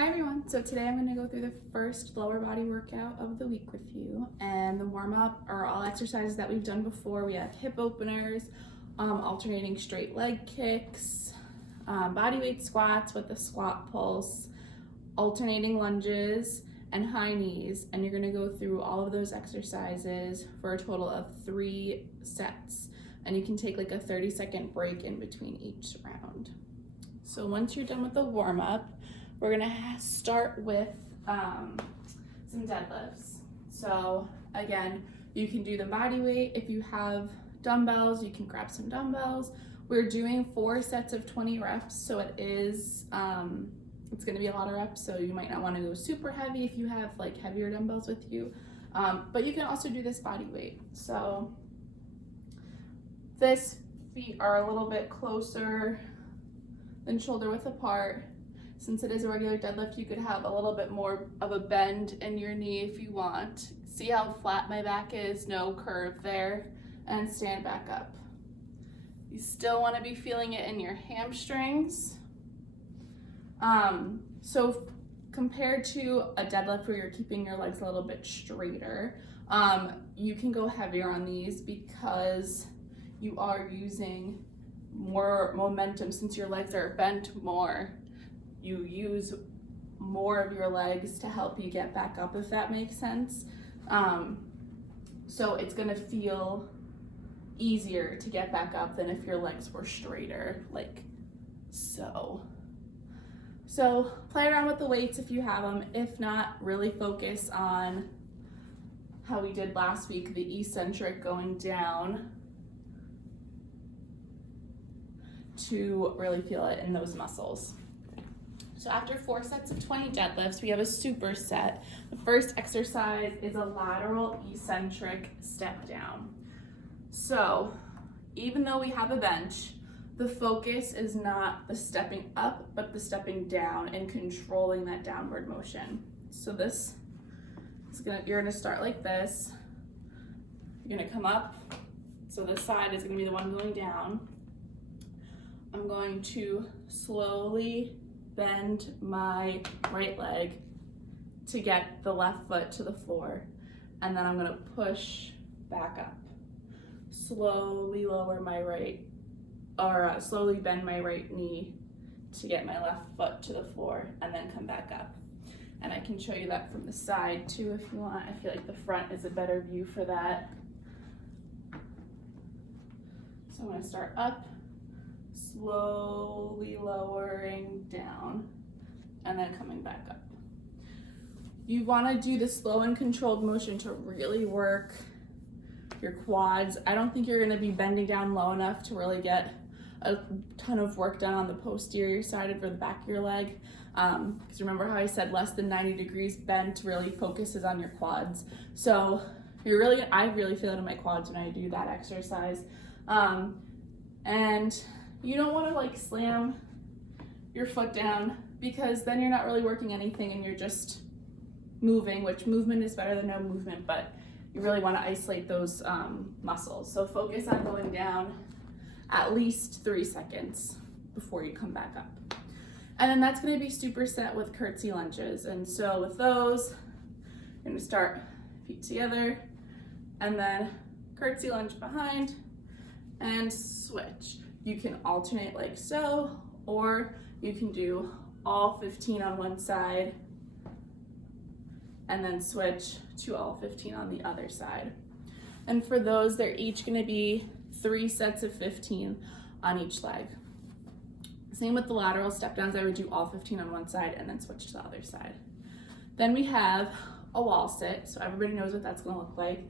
Hi everyone, so today I'm going to go through the first lower body workout of the week with you, and the warm-up are all exercises that we've done before. We have hip openers, alternating straight leg kicks, body weight squats with the squat pulse, alternating lunges, and high knees, and you're going to go through all of those exercises for a total of 3 sets, and you can take like a 30-second break in between each round. So once you're done with the warm-up, we're gonna start with some deadlifts. So again, you can do the body weight. If you have dumbbells, you can grab some dumbbells. We're doing 4 sets of 20 reps, so it is, it's gonna be a lot of reps, so you might not wanna go super heavy if you have like heavier dumbbells with you, but you can also do this body weight. So this feet are a little bit closer than shoulder width apart. Since it is a regular deadlift, you could have a little bit more of a bend in your knee if you want. See how flat my back is? No curve there. And stand back up. You still want to be feeling it in your hamstrings. So compared to a deadlift where you're keeping your legs a little bit straighter, you can go heavier on these because you are using more momentum. Since your legs are bent more, you use more of your legs to help you get back up, if that makes sense. So it's gonna feel easier to get back up than if your legs were straighter, like so. So play around with the weights if you have them. If not, really focus on how we did last week, the eccentric going down, to really feel it in those muscles. So after 4 sets of 20 deadlifts, we have a superset. The first exercise is a lateral eccentric step down. So even though we have a bench, the focus is not the stepping up, but the stepping down and controlling that downward motion. So this is you're gonna start like this. You're gonna come up. So this side is gonna be the one going down. I'm going to slowly bend my right leg to get the left foot to the floor, and then I'm gonna push back up. Slowly lower my right, or slowly bend my right knee to get my left foot to the floor, and then come back up. And I can show you that from the side too if you want. I feel like the front is a better view for that. So I'm gonna start up, slowly lowering down, and then coming back up. You want to do the slow and controlled motion to really work your quads. I don't think you're going to be bending down low enough to really get a ton of work done on the posterior side or the back of your leg, because remember how I said less than 90 degrees bent really focuses on your quads. So I really feel it in my quads when I do that exercise. And you don't want to like slam your foot down, because then you're not really working anything and you're just moving, which movement is better than no movement, but you really want to isolate those muscles. So focus on going down at least 3 seconds before you come back up. And then that's going to be superset with curtsy lunges. And so with those, you're going to start feet together and then curtsy lunge behind and switch. You can alternate like so, or you can do all 15 on one side and then switch to all 15 on the other side. And for those, they're each gonna be 3 sets of 15 on each leg. Same with the lateral step downs. I would do all 15 on one side and then switch to the other side. Then we have a wall sit. So everybody knows what that's gonna look like.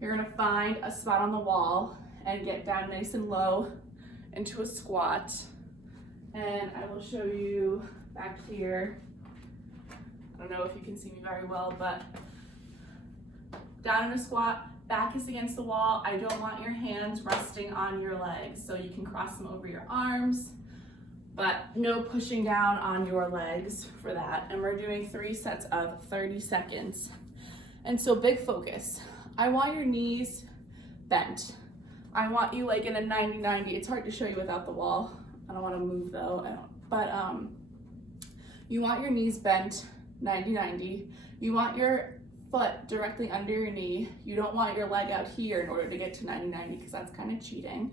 You're gonna find a spot on the wall and get down nice and low into a squat. And I will show you back here. I don't know if you can see me very well, but down in a squat, back is against the wall. I don't want your hands resting on your legs, so you can cross them over your arms, but no pushing down on your legs for that. And we're doing 3 sets of 30 seconds. And so big focus. I want your knees bent. I want you like in a 90-90. It's hard to show you without the wall. I don't want to move though, but You want your knees bent 90-90. You want your foot directly under your knee. You don't want your leg out here in order to get to 90-90 because that's kind of cheating.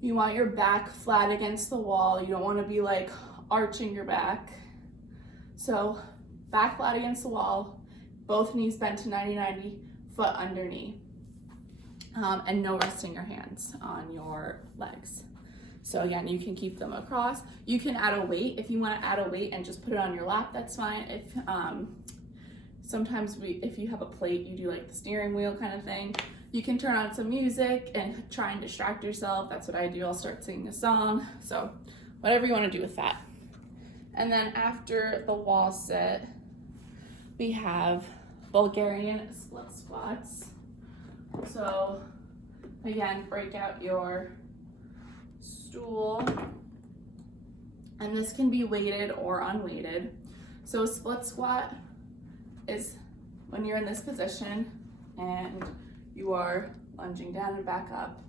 You want your back flat against the wall. You don't want to be like arching your back. So back flat against the wall, both knees bent to 90-90, foot under knee. And no resting your hands on your legs. So again, you can keep them across. You can add a weight. If you want to add a weight and just put it on your lap, that's fine. If sometimes if you have a plate, you do like the steering wheel kind of thing. You can turn on some music and try and distract yourself. That's what I do. I'll start singing a song. So whatever you want to do with that. And then after the wall sit, we have Bulgarian split squats. So again, break out your stool, and this can be weighted or unweighted. So a split squat is when you're in this position and you are lunging down and back up.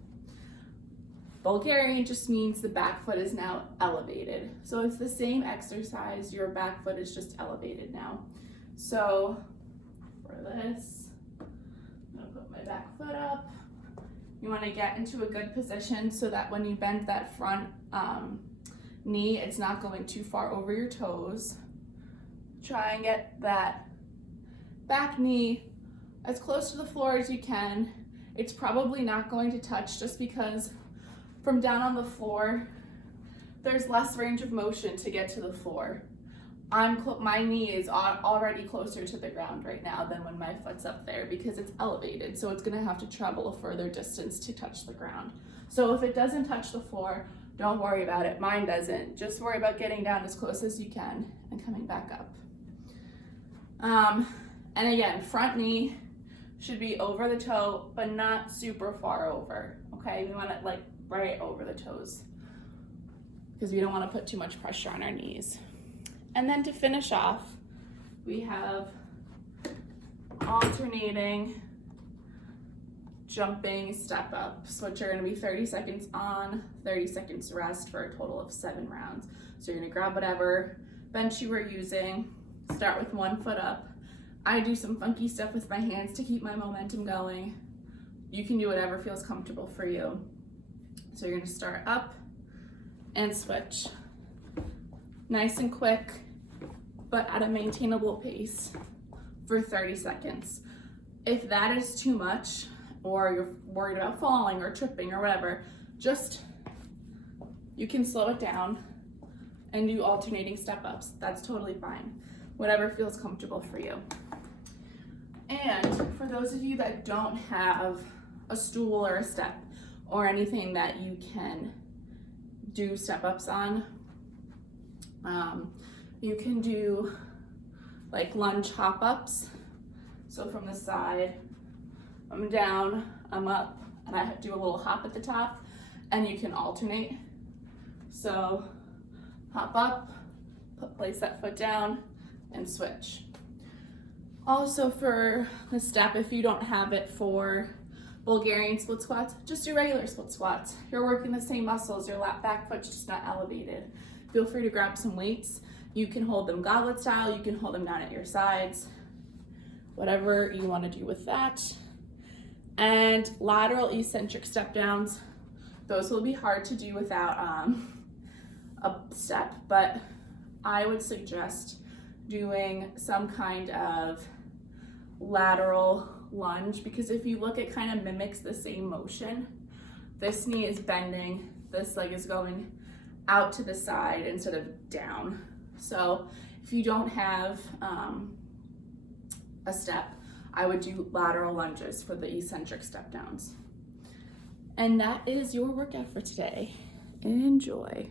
Bulgarian just means the back foot is now elevated. So it's the same exercise, your back foot is just elevated now. So for this, I'm gonna put my back foot up. You want to get into a good position so that when you bend that front knee, it's not going too far over your toes. Try and get that back knee as close to the floor as you can. It's probably not going to touch just because from down on the floor, there's less range of motion to get to the floor. My knee is already closer to the ground right now than when my foot's up there because it's elevated, so it's gonna have to travel a further distance to touch the ground. So if it doesn't touch the floor, don't worry about it. Mine doesn't. Just worry about getting down as close as you can and coming back up. And again, front knee should be over the toe, but not super far over, okay? We want it like right over the toes because we don't want to put too much pressure on our knees. And then to finish off, we have alternating jumping step ups, which are going to be 30 seconds on, 30 seconds rest for a total of 7 rounds. So you're going to grab whatever bench you were using, start with one foot up. I do some funky stuff with my hands to keep my momentum going. You can do whatever feels comfortable for you. So you're going to start up and switch. Nice and quick, but at a maintainable pace for 30 seconds. If that is too much, or you're worried about falling or tripping or whatever, you can slow it down and do alternating step ups. That's totally fine. Whatever feels comfortable for you. And for those of you that don't have a stool or a step or anything that you can do step ups on, you can do like lunge hop ups. So from the side, I'm down, I'm up, and I do a little hop at the top, and you can alternate. So hop up, place that foot down, and switch. Also for the step, if you don't have it for Bulgarian split squats, just do regular split squats. You're working the same muscles, your back foot's just not elevated. Feel free to grab some weights. You can hold them goblet style, you can hold them down at your sides, whatever you want to do with that. And lateral eccentric step downs, those will be hard to do without a step, but I would suggest doing some kind of lateral lunge, because if you look, it kind of mimics the same motion. This knee is bending, this leg is going out to the side instead of down. So if you don't have a step, I would do lateral lunges for the eccentric step downs. And that is your workout for today. Enjoy.